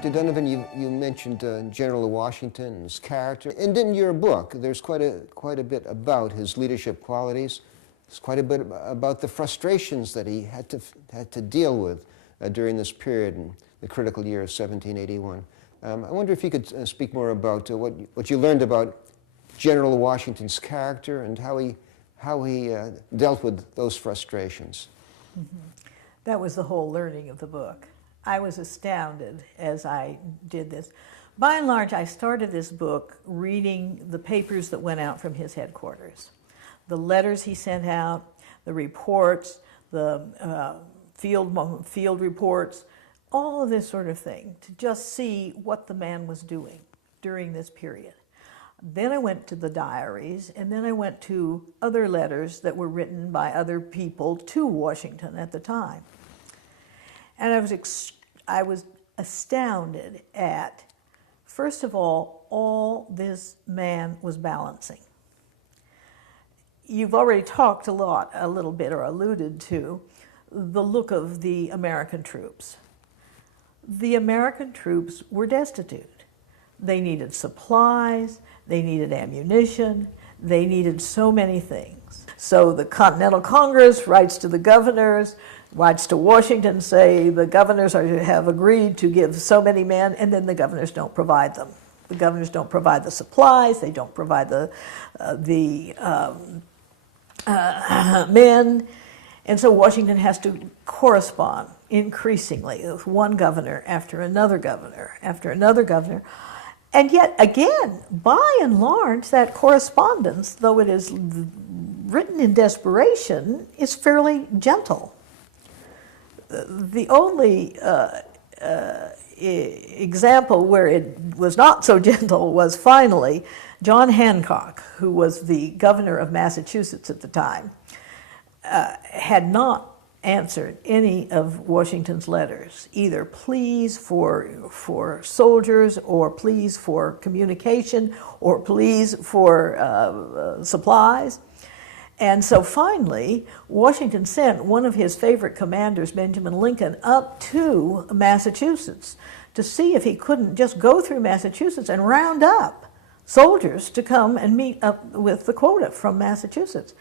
Dr. Donovan, you mentioned General Washington and his character, and in your book there's quite a bit about his leadership qualities. There's quite a bit about the frustrations that he had to deal with during this period in the critical year of 1781. I wonder if you could speak more about what you learned about General Washington's character and how he dealt with those frustrations. Mm-hmm. That was the whole learning of the book. I was astounded as I did this. By and large, I started this book reading the papers that went out from his headquarters. The letters he sent out, the reports, the field reports, all of this sort of thing, to just see what the man was doing during this period. Then I went to the diaries, and then I went to other letters that were written by other people to Washington at the time. And I was astounded at, first of all this man was balancing. You've already talked a little bit, or alluded to, the look of the American troops. The American troops were destitute. They needed supplies, they needed ammunition, they needed so many things. So the Continental Congress writes to the governors, writes to Washington, say the governors have agreed to give so many men, and then the governors don't provide them. The governors don't provide the supplies, they don't provide the men, and so Washington has to correspond increasingly with one governor after another governor after another governor. And yet, again, by and large, that correspondence, though it is written in desperation, is fairly gentle. The only example where it was not so gentle was finally John Hancock, who was the governor of Massachusetts at the time, had not answered any of Washington's letters, either pleas for soldiers, or pleas for communication, or pleas for supplies. And so finally, Washington sent one of his favorite commanders, Benjamin Lincoln, up to Massachusetts to see if he couldn't just go through Massachusetts and round up soldiers to come and meet up with the quota from Massachusetts.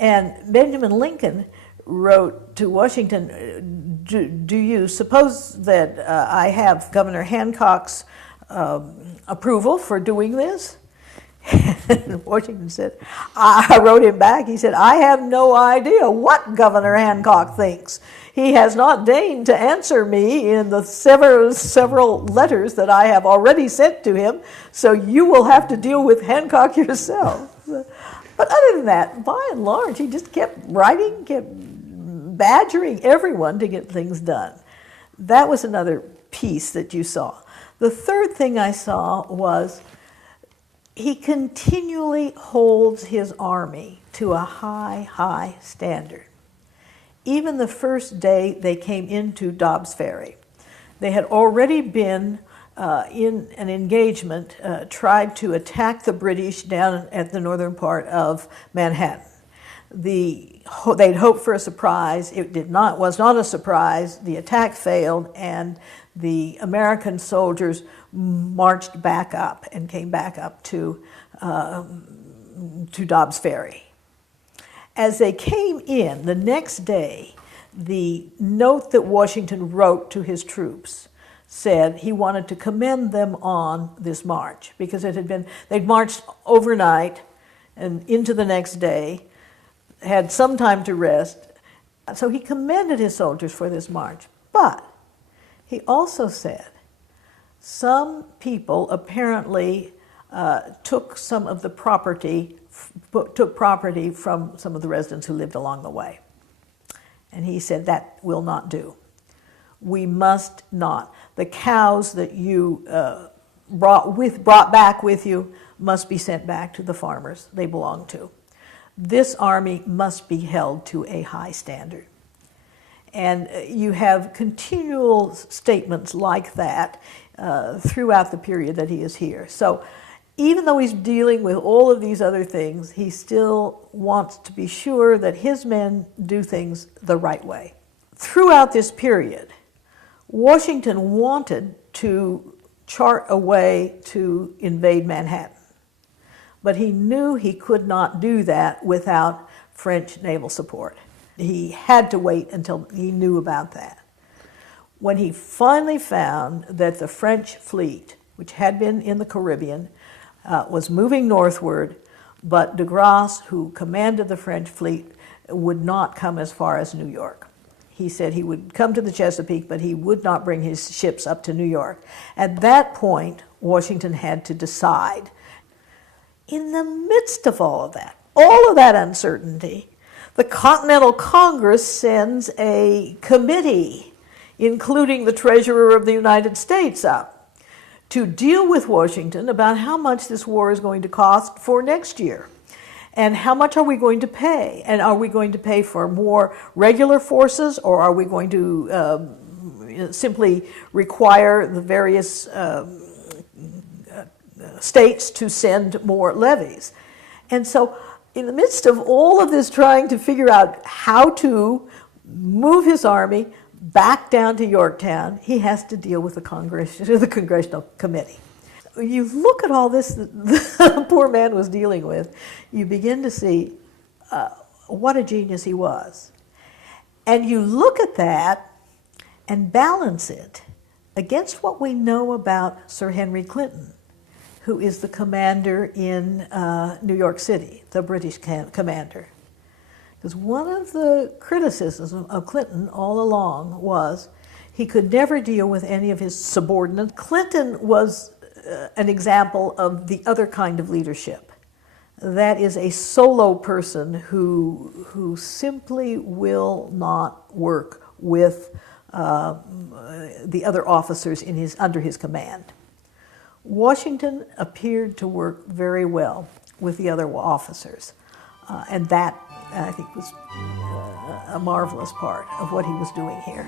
And Benjamin Lincoln wrote to Washington, do you suppose that I have Governor Hancock's approval for doing this? And Washington said, I wrote him back, he said, I have no idea what Governor Hancock thinks. He has not deigned to answer me in the several letters that I have already sent to him, so you will have to deal with Hancock yourself. But other than that, by and large, he just kept writing, kept badgering everyone to get things done. That was another piece that you saw. The third thing I saw was he continually holds his army to a high standard. Even the first day they came into Dobbs Ferry, they had already been in an engagement, tried to attack the British down at the northern part of Manhattan. They'd hoped for a surprise. It was not a surprise. The attack failed, and the American soldiers marched back up and came back up to Dobbs Ferry. As they came in the next day, the note that Washington wrote to his troops said he wanted to commend them on this march, because they'd marched overnight and into the next day, had some time to rest. So he commended his soldiers for this march. But he also said some people apparently took some of the property, took property from some of the residents who lived along the way. And he said, that will not do. We must not. The cows that you brought back with you must be sent back to the farmers they belong to. This army must be held to a high standard. And you have continual statements like that throughout the period that he is here. So even though he's dealing with all of these other things, he still wants to be sure that his men do things the right way. Throughout this period, Washington wanted to chart a way to invade Manhattan. But he knew he could not do that without French naval support. He had to wait until he knew about that. When he finally found that the French fleet, which had been in the Caribbean, was moving northward, but de Grasse, who commanded the French fleet, would not come as far as New York. He said he would come to the Chesapeake, but he would not bring his ships up to New York. At that point, Washington had to decide. In the midst of all of that uncertainty, the Continental Congress sends a committee, including the Treasurer of the United States, up to deal with Washington about how much this war is going to cost for next year. And how much are we going to pay? And are we going to pay for more regular forces, or are we going to simply require the various states to send more levies? And so in the midst of all of this trying to figure out how to move his army back down to Yorktown, he has to deal with the Congressional Committee. You look at all this that the poor man was dealing with, you begin to see what a genius he was. And you look at that and balance it against what we know about Sir Henry Clinton, who is the commander in New York City, the British commander. Because one of the criticisms of Clinton all along was he could never deal with any of his subordinates. Clinton was an example of the other kind of leadership. That is a solo person who simply will not work with the other officers under his command. Washington appeared to work very well with the other officers, and that, I think, was a marvelous part of what he was doing here.